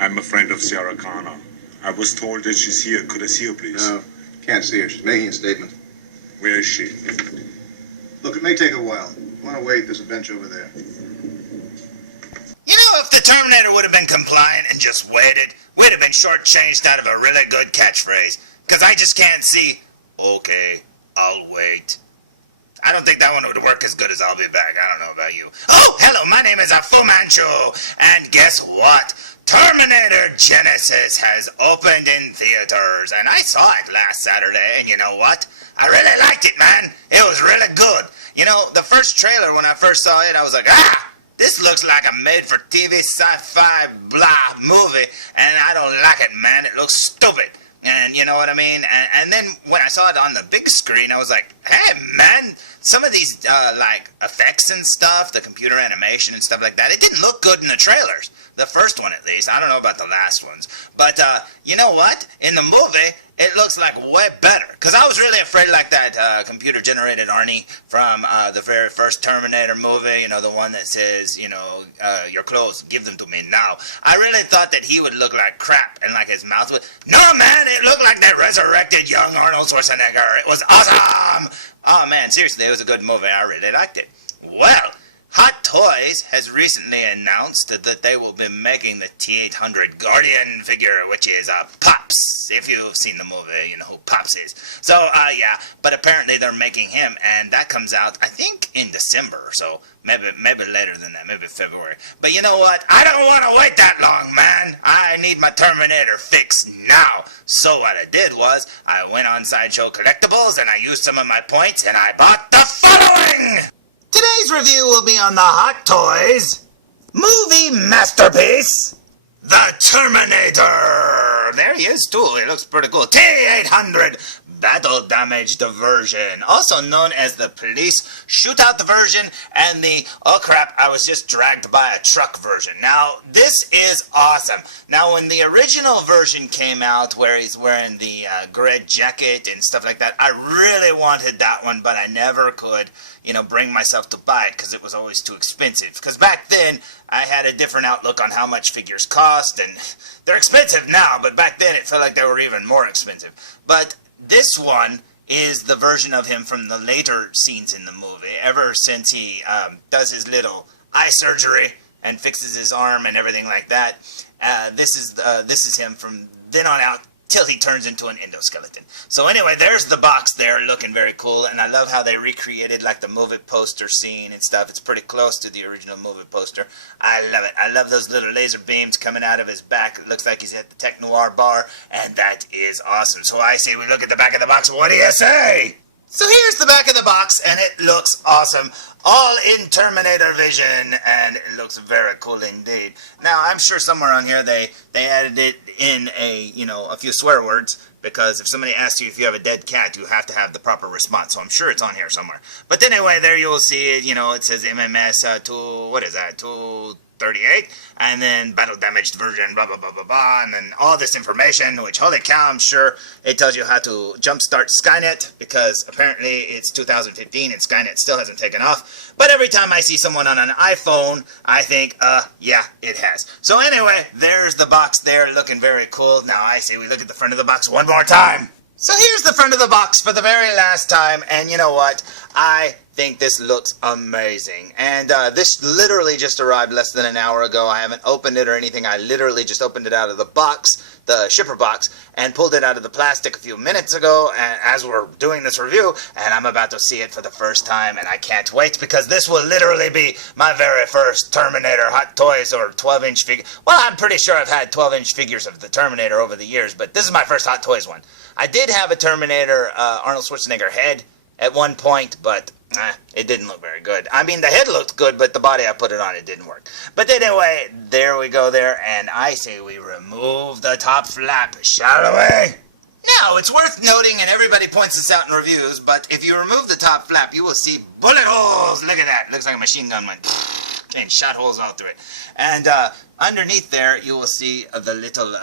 I'm a friend of Sarah Connor. I was told that she's here. Could I see her, please? No, can't see her. She's making a statement. Where is she? Look, it may take a while. You want to wait? There's a bench over there. You know, if the Terminator would have been compliant and just waited, we'd have been shortchanged out of a really good catchphrase. Because I just can't see, okay, I'll wait. I don't think that one would work as good as I'll be back. I don't know about you. Oh, hello, my name is Fu Manchu. And guess what? Terminator Genesis has opened in theaters. And I saw it last Saturday. And you know what? I really liked it, man. It was really good. You know, the first trailer, when I first saw it, I was like, this looks like a made-for-TV sci-fi blah movie, and I don't like it, man. It looks stupid. And you know what I mean? And then when I saw it on the big screen, I was like, hey, man, some of these, like, effects and stuff, the computer animation and stuff like that, it didn't look good in the trailers. The first one, at least. I don't know about the last ones. But, you know what? In the movie, it looks like way better. Because I was really afraid like that computer-generated Arnie from the very first Terminator movie, you know, the one that says, you know, your clothes, give them to me now. I really thought that he would look like crap and like his mouth would... No, man, it looked like they resurrected young Arnold Schwarzenegger. It was awesome! Oh, man, seriously, it was a good movie. I really liked it. Well... Hot Toys has recently announced that they will be making the T-800 Guardian figure, which is Pops. If you've seen the movie, you know who Pops is. So, yeah, but apparently they're making him, and that comes out, I think, in December, so maybe later than that, maybe February. But you know what? I don't want to wait that long, man. I need my Terminator fix now. So what I did was, I went on Sideshow Collectibles, and I used some of my points, and I bought the following! Today's review will be on the Hot Toys movie masterpiece, The Terminator. There he is too, he looks pretty cool. T-800 battle damaged version, also known as the police shootout version and the, oh crap, I was just dragged by a truck version. Now, this is awesome. Now, when the original version came out where he's wearing the gray jacket and stuff like that, I really wanted that one, but I never could, you know, bring myself to buy it because it was always too expensive. Because back then, I had a different outlook on how much figures cost, and they're expensive now, but back then it felt like they were even more expensive. But this one is the version of him from the later scenes in the movie, ever since he does his little eye surgery and fixes his arm and everything like that. This is him from then on out till he turns into an endoskeleton. So anyway, there's the box there, looking very cool, and I love how they recreated like the movie poster scene and stuff. It's pretty close to the original movie poster. I love it. I love those little laser beams coming out of his back. It looks like he's at the Tech Noir bar, and that is awesome. So I say we look at the back of the box. What do you say? So here's the back of the box, and it looks awesome. All in Terminator vision, and it looks very cool indeed. Now, I'm sure somewhere on here they added it in a few swear words, because if somebody asks you if you have a dead cat, you have to have the proper response. So I'm sure it's on here somewhere. But anyway, there you will see it. You know, it says MMS 238, and then battle damaged version, blah, blah, blah, blah, blah, and then all this information, which, holy cow, I'm sure it tells you how to jumpstart Skynet, because apparently it's 2015 and Skynet still hasn't taken off. But every time I see someone on an iPhone, I think, yeah, it has. So anyway, there's the box there, looking very cool. Now I say we look at the front of the box one more time. So here's the front of the box for the very last time, and you know what? I think this looks amazing. And this literally just arrived less than an hour ago. I haven't opened it or anything. I literally just opened it out of the box, the shipper box, and pulled it out of the plastic a few minutes ago as we're doing this review, and I'm about to see it for the first time, and I can't wait, because this will literally be my very first Terminator Hot Toys or 12-inch figure. Well, I'm pretty sure I've had 12-inch figures of the Terminator over the years, but this is my first Hot Toys one. I did have a Terminator Arnold Schwarzenegger head at one point, but it didn't look very good. I mean, the head looked good, but the body I put it on, it didn't work. But anyway, there we go there, and I say we remove the top flap, shall we? Now, it's worth noting, and everybody points this out in reviews, but if you remove the top flap, you will see bullet holes. Look at that. Looks like a machine gun went and shot holes all through it. And underneath there, you will see the little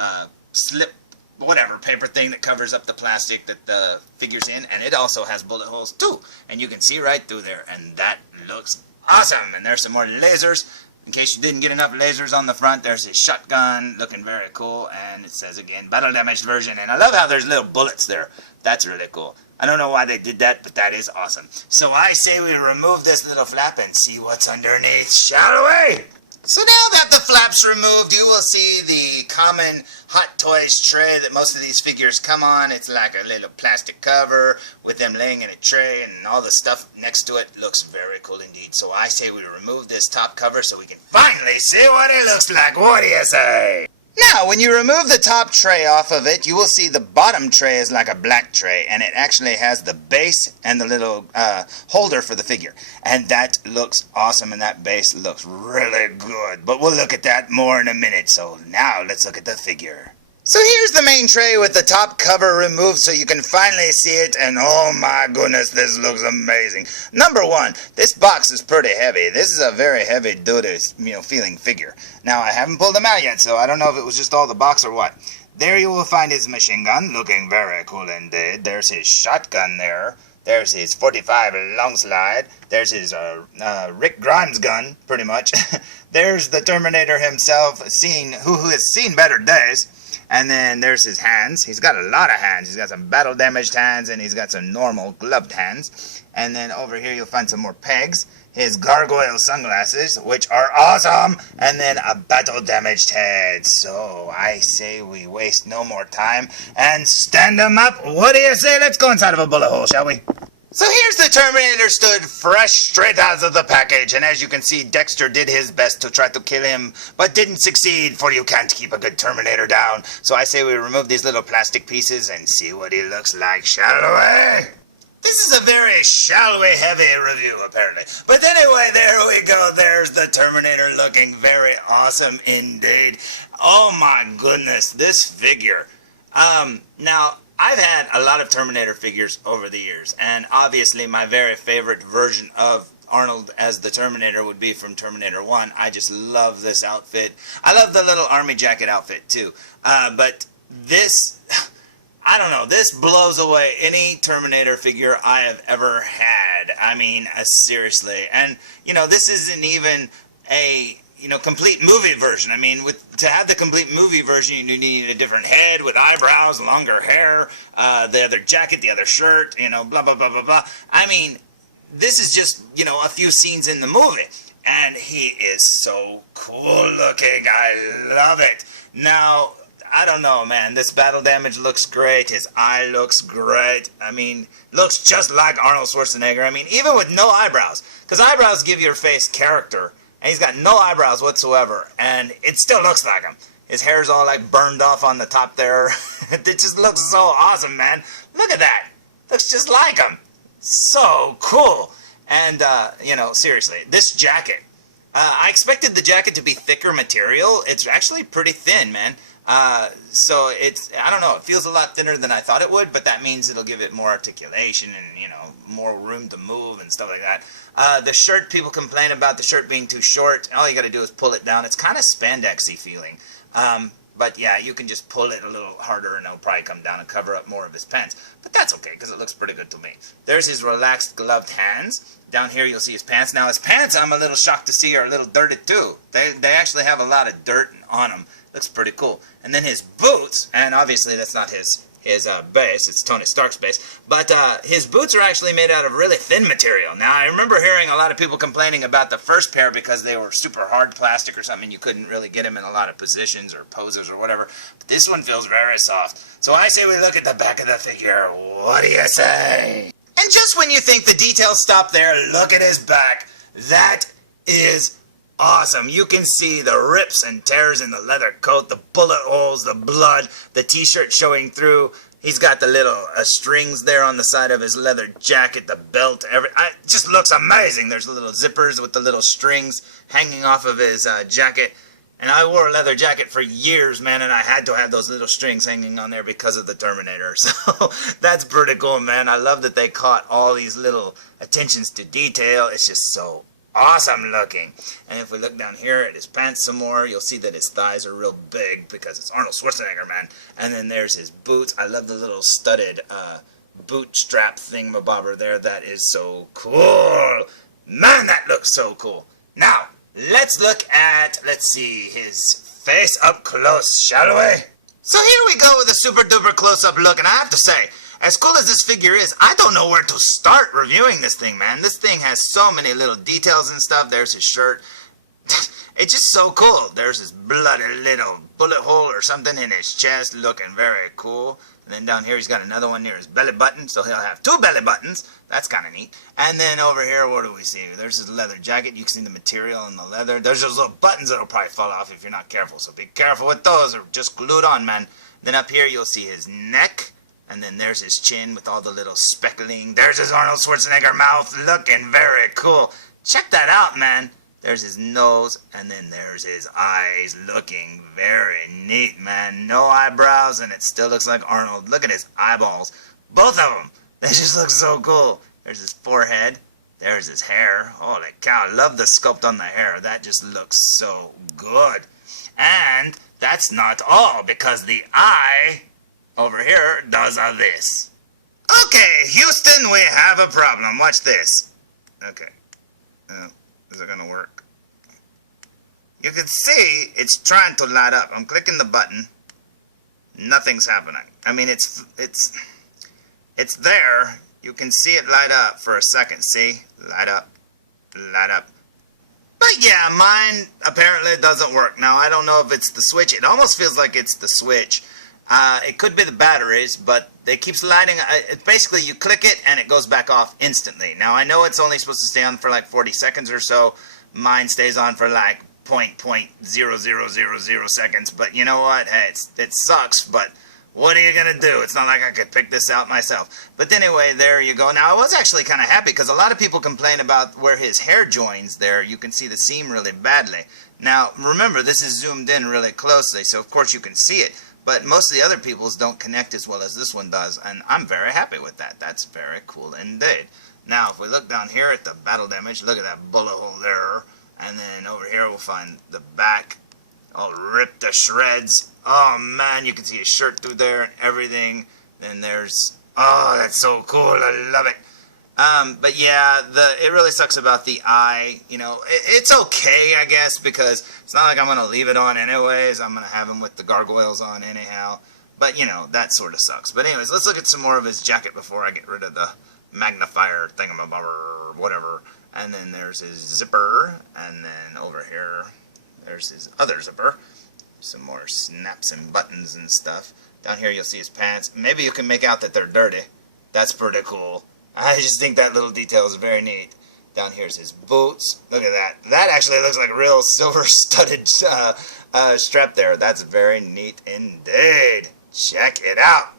slip, whatever, paper thing that covers up the plastic that the figure's in, and it also has bullet holes too, and you can see right through there, and that looks awesome. And there's some more lasers In case you didn't get enough lasers on the front, there's his shotgun, looking very cool, and it says again, battle damaged version, and I love how there's little bullets there. That's really cool. I don't know why they did that, but that is awesome. So I say we remove this little flap and see what's underneath, shall we? So now that the flap's removed, you will see the common Hot Toys tray that most of these figures come on. It's like a little plastic cover with them laying in a tray, and all the stuff next to it looks very cool indeed. So I say we remove this top cover so we can finally see what it looks like. What do you say? Now, when you remove the top tray off of it, you will see the bottom tray is like a black tray, and it actually has the base and the little holder for the figure. And that looks awesome, and that base looks really good. But we'll look at that more in a minute, so now let's look at the figure. So here's the main tray with the top cover removed so you can finally see it, and oh my goodness, this looks amazing. Number one, this box is pretty heavy. This is a very heavy duty, feeling figure. Now, I haven't pulled them out yet, so I don't know if it was just all the box or what. There you will find his machine gun, looking very cool indeed. There's his shotgun there. There's his 45 long slide. There's his Rick Grimes gun, pretty much. There's the Terminator himself, who has seen better days. And then there's his hands. He's got a lot of hands. He's got some battle damaged hands, and he's got some normal gloved hands. And then over here you'll find some more pegs. His gargoyle sunglasses, which are awesome. And then a battle damaged head. So I say we waste no more time and stand him up. What do you say? Let's go inside of a bullet hole, shall we? So here's the Terminator stood fresh straight out of the package, and as you can see, Dexter did his best to try to kill him, but didn't succeed, for you can't keep a good Terminator down. So I say we remove these little plastic pieces and see what he looks like, shall we? This is a very shall we heavy review, apparently. But anyway, there we go. There's the Terminator looking very awesome indeed. Oh my goodness, this figure. Now, I've had a lot of Terminator figures over the years, and obviously my very favorite version of Arnold as the Terminator would be from Terminator 1. I just love this outfit. I love the little army jacket outfit too. But this, I don't know, this blows away any Terminator figure I have ever had. I mean, seriously. And, this isn't even a complete movie version. I mean, to have the complete movie version, you need a different head with eyebrows, longer hair, the other jacket, the other shirt, blah, blah, blah, blah, blah. I mean, this is just, a few scenes in the movie. And he is so cool looking. I love it. Now, I don't know, man. This battle damage looks great. His eye looks great. I mean, looks just like Arnold Schwarzenegger. I mean, even with no eyebrows. Because eyebrows give your face character. And he's got no eyebrows whatsoever, and it still looks like him. His hair's all like burned off on the top there. It just looks so awesome, man. Look at that. Looks just like him. So cool. And, seriously, this jacket. I expected the jacket to be thicker material. It's actually pretty thin, man. So it's, I don't know, it feels a lot thinner than I thought it would, but that means it'll give it more articulation and, more room to move and stuff like that. The shirt, people complain about the shirt being too short. All you gotta do is pull it down. It's kind of spandexy feeling. But yeah, you can just pull it a little harder and it'll probably come down and cover up more of his pants. But that's okay, because it looks pretty good to me. There's his relaxed gloved hands. Down here you'll see his pants. Now his pants, I'm a little shocked to see, are a little dirted too. They actually have a lot of dirt on them. Looks pretty cool. And then his boots, and obviously that's not his base, it's Tony Stark's base, but his boots are actually made out of really thin material. Now, I remember hearing a lot of people complaining about the first pair because they were super hard plastic or something, you couldn't really get them in a lot of positions or poses or whatever, but this one feels very soft. So I say we look at the back of the figure. What do you say? And just when you think the details stop there, look at his back. That is awesome. You can see the rips and tears in the leather coat, the bullet holes, the blood, the t-shirt showing through. He's got the little strings there on the side of his leather jacket, the belt, it just looks amazing. There's the little zippers with the little strings hanging off of his jacket. And I wore a leather jacket for years, man, and I had to have those little strings hanging on there because of the Terminator. So that's pretty cool, man. I love that they caught all these little attentions to detail. It's just so awesome looking. And if we look down here at his pants some more, you'll see that his thighs are real big because it's Arnold Schwarzenegger, man. And then there's his boots. I love the little studded boot strap thingamabobber there. That is so cool. Man, that looks so cool. Now, let's look at, let's see, his face up close, shall we? So here we go with a super duper close-up look, and I have to say, as cool as this figure is, I don't know where to start reviewing this thing, man. This thing has so many little details and stuff. There's his shirt. It's just so cool. There's his bloody little bullet hole or something in his chest, looking very cool. And then down here he's got another one near his belly button, so he'll have 2 belly buttons. That's kind of neat. And then over here, what do we see? There's his leather jacket. You can see the material in the leather. There's those little buttons that'll probably fall off if you're not careful, so be careful with those. They're just glued on, man. Then up here you'll see his neck. And then there's his chin with all the little speckling. There's his Arnold Schwarzenegger mouth, looking very cool. Check that out, man. There's his nose, and then there's his eyes, looking very neat, man. No eyebrows, and it still looks like Arnold. Look at his eyeballs. Both of them. They just look so cool. There's his forehead. There's his hair. Holy cow, I love the sculpt on the hair. That just looks so good. And that's not all, because the eye over here does this. Okay, Houston, we have a problem. Watch this. Okay. Is it gonna work? You can see it's trying to light up. I'm clicking the button. Nothing's happening. I mean, it's there. You can see it light up for a second. See? Light up. Light up. But yeah, mine apparently doesn't work. Now, I don't know if it's the switch. It almost feels like it's the switch. It could be the batteries, but it keeps lighting. Basically, you click it and it goes back off instantly. Now, I know it's only supposed to stay on for like 40 seconds or so. Mine stays on for like 0.0000 seconds. But you know what? Hey, it sucks, but what are you going to do? It's not like I could pick this out myself. But anyway, there you go. Now, I was actually kind of happy because a lot of people complain about where his hair joins there. You can see the seam really badly. Now, remember, this is zoomed in really closely, so of course you can see it. But most of the other people's don't connect as well as this one does, and I'm very happy with that. That's very cool indeed. Now, if we look down here at the battle damage, look at that bullet hole there. And then over here we'll find the back all ripped to shreds. Oh, man, you can see his shirt through there and everything. Then there's... Oh, that's so cool. I love it. But yeah, it really sucks about the eye. You know, it's okay, I guess, because it's not like I'm going to leave it on anyways. I'm going to have him with the gargoyles on anyhow. But, you know, that sort of sucks. But anyways, let's look at some more of his jacket before I get rid of the magnifier thingamabobber, whatever. And then there's his zipper. And then over here, there's his other zipper. Some more snaps and buttons and stuff. Down here you'll see his pants. Maybe you can make out that they're dirty. That's pretty cool. I just think that little detail is very neat. Down here's his boots. Look at that. That actually looks like a real silver-studded strap there. That's very neat indeed. Check it out.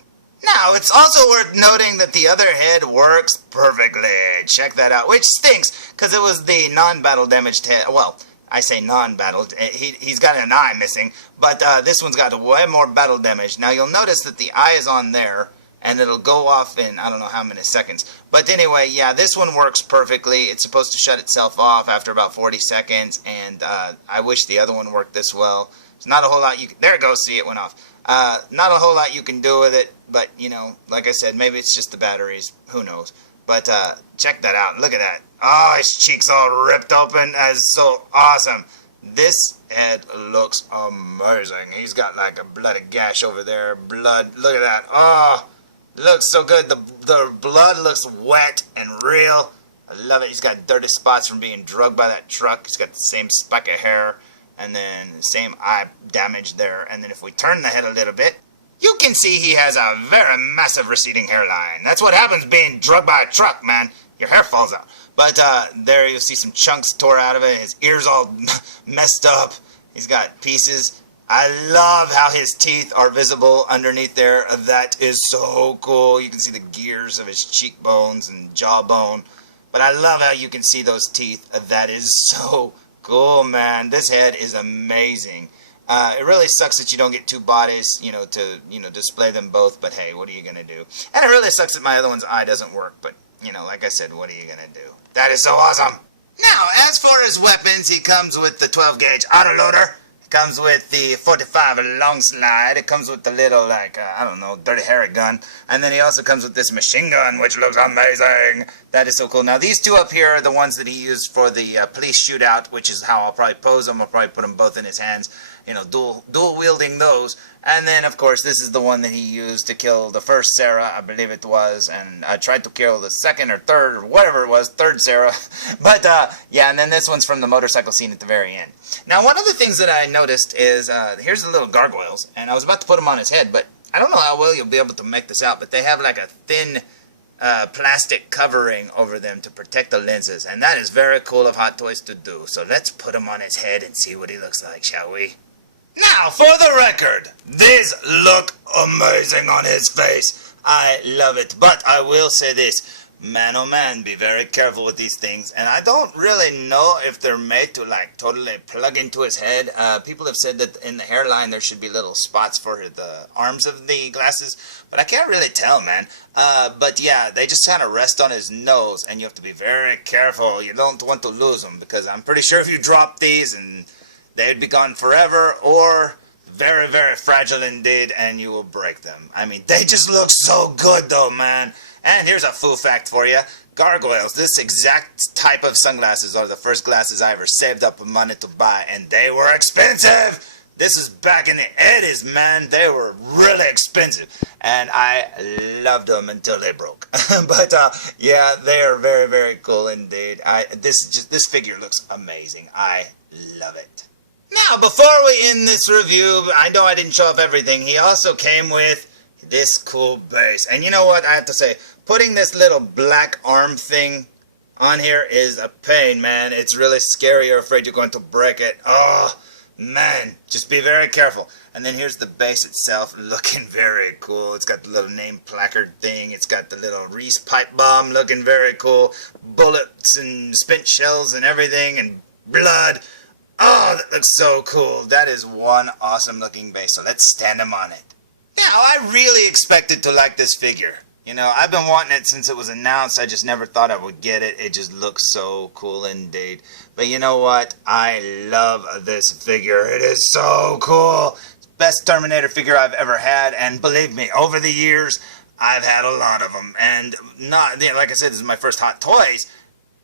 Now, it's also worth noting that the other head works perfectly. Check that out. Which stinks, because it was the non-battle damaged head. Well, I say non-battle. He's got an eye missing, but this one's got way more battle damage. Now, you'll notice that the eye is on there, and it'll go off in I don't know how many seconds. But anyway, yeah, this one works perfectly. It's supposed to shut itself off after about 40 seconds, and I wish the other one worked this well. There's not a whole lot you can... There it goes, see, it went off. Not a whole lot you can do with it, but, you know, like I said, maybe it's just the batteries. Who knows? But check that out. Look at that. Oh, his cheeks all ripped open. That is so awesome. This head looks amazing. He's got like a bloody gash over there. Blood. Look at that. Oh, looks so good. The blood looks wet and real. I love it. He's got dirty spots from being drugged by that truck. He's got the same speck of hair. And then the same eye damage there. And then if we turn the head a little bit, you can see he has a very massive receding hairline. That's what happens being drugged by a truck, man. Your hair falls out. But there you'll see some chunks tore out of it. His ears all messed up. He's got pieces. I love how his teeth are visible underneath there. That is so cool. You can see the gears of his cheekbones and jawbone. But I love how you can see those teeth. That is so cool, man. This head is amazing. It really sucks that you don't get two bodies, to display them both. But hey, what are you gonna do? And it really sucks that my other one's eye doesn't work. But like I said, what are you gonna do? That is so awesome. Now, as far as weapons, he comes with the 12-gauge autoloader. Comes with the 45 long slide. It comes with the little, like, I don't know, Dirty Harry gun. And then he also comes with this machine gun, which looks amazing. That is so cool. Now, these two up here are the ones that he used for the police shootout, which is how I'll probably pose them. I'll probably put them both in his hands, you know, dual wielding those. And then, of course, this is the one that he used to kill the first Sarah, I believe it was. And I tried to kill the second or third, or whatever it was, third Sarah. But, yeah, and then this one's from the motorcycle scene at the very end. Now, one of the things that I noticed is, here's the little gargoyles, and I was about to put them on his head, but I don't know how well you'll be able to make this out, but they have like a thin plastic covering over them to protect the lenses, and that is very cool of Hot Toys to do. So let's put him on his head and see what he looks like, shall we? Now, for the record, these look amazing on his face. I love it, but I will say this. Man, oh man, be very careful with these things. And I don't really know if they're made to, like, totally plug into his head. People have said that in the hairline there should be little spots for the arms of the glasses. But I can't really tell, man. But yeah, they just kind of rest on his nose. And you have to be very careful. You don't want to lose them. Because I'm pretty sure if you drop these, and they'd be gone forever. Or very, very fragile indeed. And you will break them. I mean, they just look so good, though, man. And here's a foo fact for you. Gargoyles, this exact type of sunglasses are the first glasses I ever saved up money to buy, and they were expensive. This is back in the 80s, man. They were really expensive, and I loved them until they broke. But yeah, they are very, very cool indeed. This figure looks amazing. I love it. Now, before we end this review, I know I didn't show off everything. He also came with this cool base. And you know what? I have to say, putting this little black arm thing on here is a pain, man. It's really scary. You're afraid you're going to break it. Oh, man. Just be very careful. And then here's the base itself, looking very cool. It's got the little name placard thing. It's got the little Reese pipe bomb looking very cool. Bullets and spent shells and everything and blood. Oh, that looks so cool. That is one awesome looking base. So let's stand him on it. Now, I really expected to like this figure. You know, I've been wanting it since it was announced. I just never thought I would get it. It just looks so cool indeed. But you know what? I love this figure. It is so cool. It's the best Terminator figure I've ever had. And believe me, over the years, I've had a lot of them. And not, you know, like I said, this is my first Hot Toys.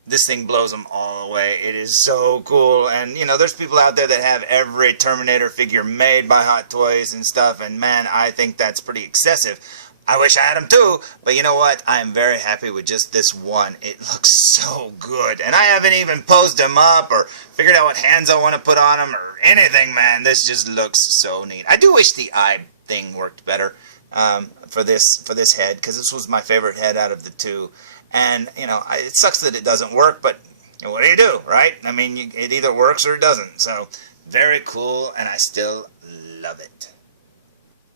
This thing blows them all away. It is so cool. And, you know, there's people out there that have every Terminator figure made by Hot Toys and stuff. And, man, I think that's pretty excessive. I wish I had them, too. But you know what? I am very happy with just this one. It looks so good. And I haven't even posed him up or figured out what hands I want to put on him or anything, man. This just looks so neat. I do wish the eye thing worked better for this head, because this was my favorite head out of the two. And, you know, it sucks that it doesn't work, but you know, what do you do, right? I mean, it either works or it doesn't. So, very cool, and I still love it.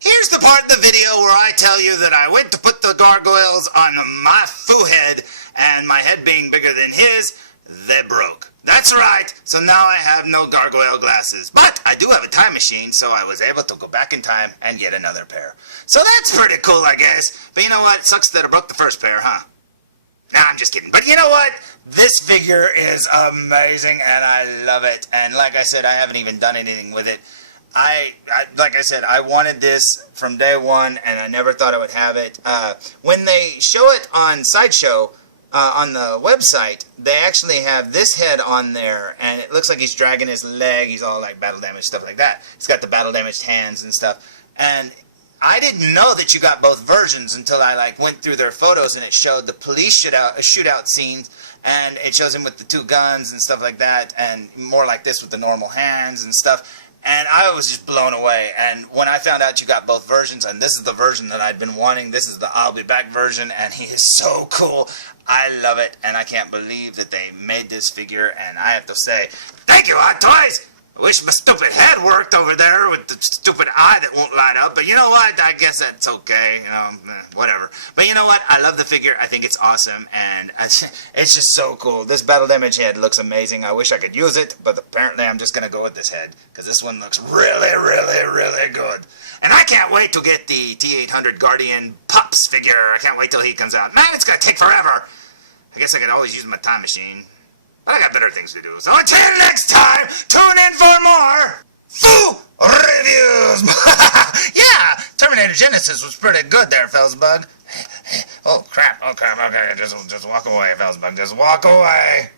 Here's the part of the video where I tell you that I went to put the gargoyles on my foo head, and my head being bigger than his, they broke. That's right, so now I have no gargoyle glasses. But I do have a time machine, so I was able to go back in time and get another pair. So that's pretty cool, I guess. But you know what? It sucks that I broke the first pair, huh? Nah, I'm just kidding. But you know what? This figure is amazing, and I love it. And like I said, I haven't even done anything with it. Like I said, I wanted this from day one, and I never thought I would have it. When they show it on Sideshow, on the website, they actually have this head on there, and it looks like he's dragging his leg. He's all like battle damaged, stuff like that. He's got the battle damaged hands and stuff. And I didn't know that you got both versions until I went through their photos, and it showed the police shootout scenes, and it shows him with the two guns and stuff like that, and more like this with the normal hands and stuff. And I was just blown away. And when I found out you got both versions, and this is the version that I'd been wanting, this is the I'll Be Back version, and he is so cool. I love it, and I can't believe that they made this figure, and I have to say, thank you, Hot Toys! I wish my stupid head worked over there with the stupid eye that won't light up, but you know what? I guess that's okay, you know, whatever. But you know what? I love the figure. I think it's awesome, and it's just so cool. This battle damage head looks amazing. I wish I could use it, but apparently I'm just going to go with this head, because this one looks really, really, really good. And I can't wait to get the T-800 Guardian Pups figure. I can't wait till he comes out. Man, it's going to take forever. I guess I could always use my time machine. But I got better things to do. So until next time, tune in for more! Foo reviews! Yeah, Terminator Genesis was pretty good there, felzbug. Oh crap, okay, just walk away, felzbug, just walk away.